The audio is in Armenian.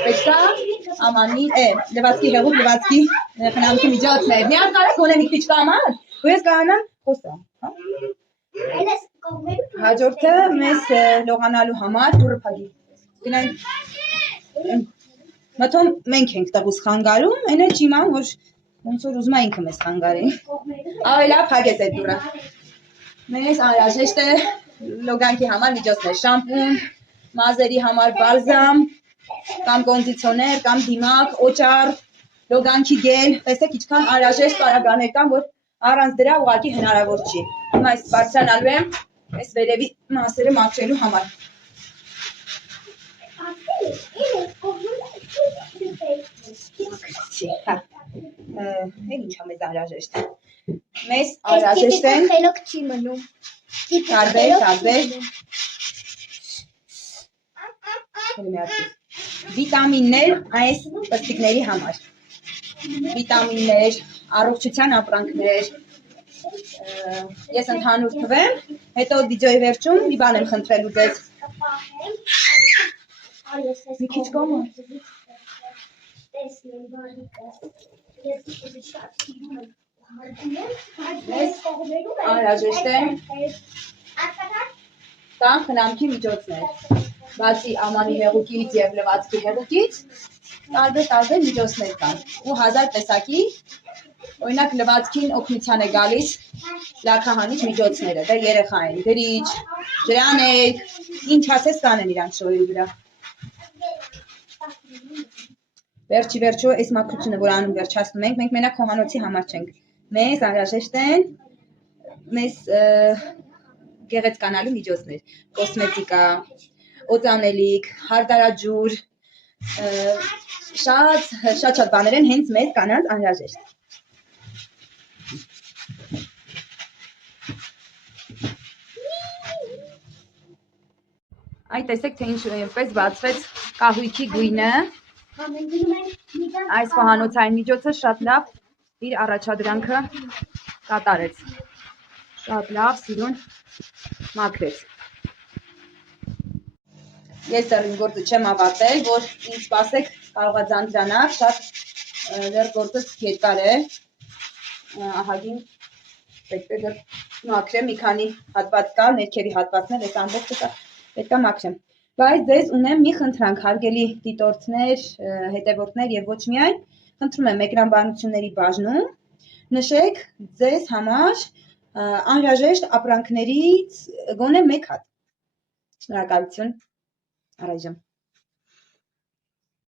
Պետք է ամանի լվացքի հեղուկ լվացքի խնամքի միջոցներ։ Միան կարեք գոնե մի քիչ կամար, ու ես կանամ խոսամ, հա։ Հաջորդը մեզ լողանալու համար դուրը փակի։ Գնանք մտում մենք ենք տղուս խանգարում, այն էլ չիման, որ ոնց որ ուզում է ինքը մեզ խանգարի։ Ավելի լավ փակես այդ դուրը։ Մեզ անհրաժեշտ է լոգանքի համար միջոցներ, շամպուն, մազերի համար բալզամ, կամ կոնդիցիոներ, կամ դիմակ, օճառ, լոգանքի գել, տեսեք ինչքան անհրաժեշտ պարագաներ կան, որ առանց դրա ուղղակի հնարավոր չի։ Հիմա այս բարձրանալու եմ այս վերևի մասերը մաքրելու համար։ Էլ ինչա մեզ անհրաժեշտ։ Մեզ անհրաժեշտ են խելոք չի մնում։ տարբեր վիտամիններ այս պստիկների համար։ Վիտամիններ, առողջության ապրանքներ։ Ես ընդհանուր թվեմ, հետո վիդեոյի վերջում մի բան եմ խնդրելու ձեզ։ Մի քիչ կոմը։ Մեզ անհրաժեշտ է կան խնամքի միջոցներ։ Բացի ամանի հեղուկից եւ լվացքի հեղուկից, տարբեր միջոցներ կան։ Ու 1000 տեսակի, օրինակ լվացքին օգնության է գալիս լաքահանիչ միջոցները, դա երեխա են, գրիչ, ջրանիկ, ինչ ասես կանեն իրանց շոյի վրա։ Վերջի վերջո այս մաքրությունը, որ անում վերջացնում ենք, մենք մենակ խոհանոցի համար չենք։ Մեզ անհրաժեշտ են մեզ գեղեցկանալու միջոցներ, կոսմետիկա, օծանելիք, հարդարաջուր, շատ բաներ են հենց մեզ կանանց անհրաժեշտ։ Այ տեսեք, թե ինչպես բացվեց կահույքի գույնը։ Այս խոհանոցային միջոցը շատ լավ իր առաջադրանքը կատարեց։ Շատ լավ, սիրուն մաքրեց։ Ես դեռ իմ գործը չեմ ավարտել, որ ինձ սպասեք կարող է ձանձրանալ, շատ դեռ գործը երկար է, ահագին պետք է դեռ մաքրեմ, մի քանի հատված կա, ներքևի հատվածներ, այս ամբողջը պետք է մաքրեմ։ Բայց ձեզ ունեմ մի խնդրանք, հարգելի դիտորդներ, հետևորդներ եւ ոչ միայն, խնդրում եմ էկրանբանությունների բաժնում նշեք ձեզ համար անհրաժեշտ ապրանքներից գոնե մեկ հատ։ Շնորհակալություն։ Առայժմ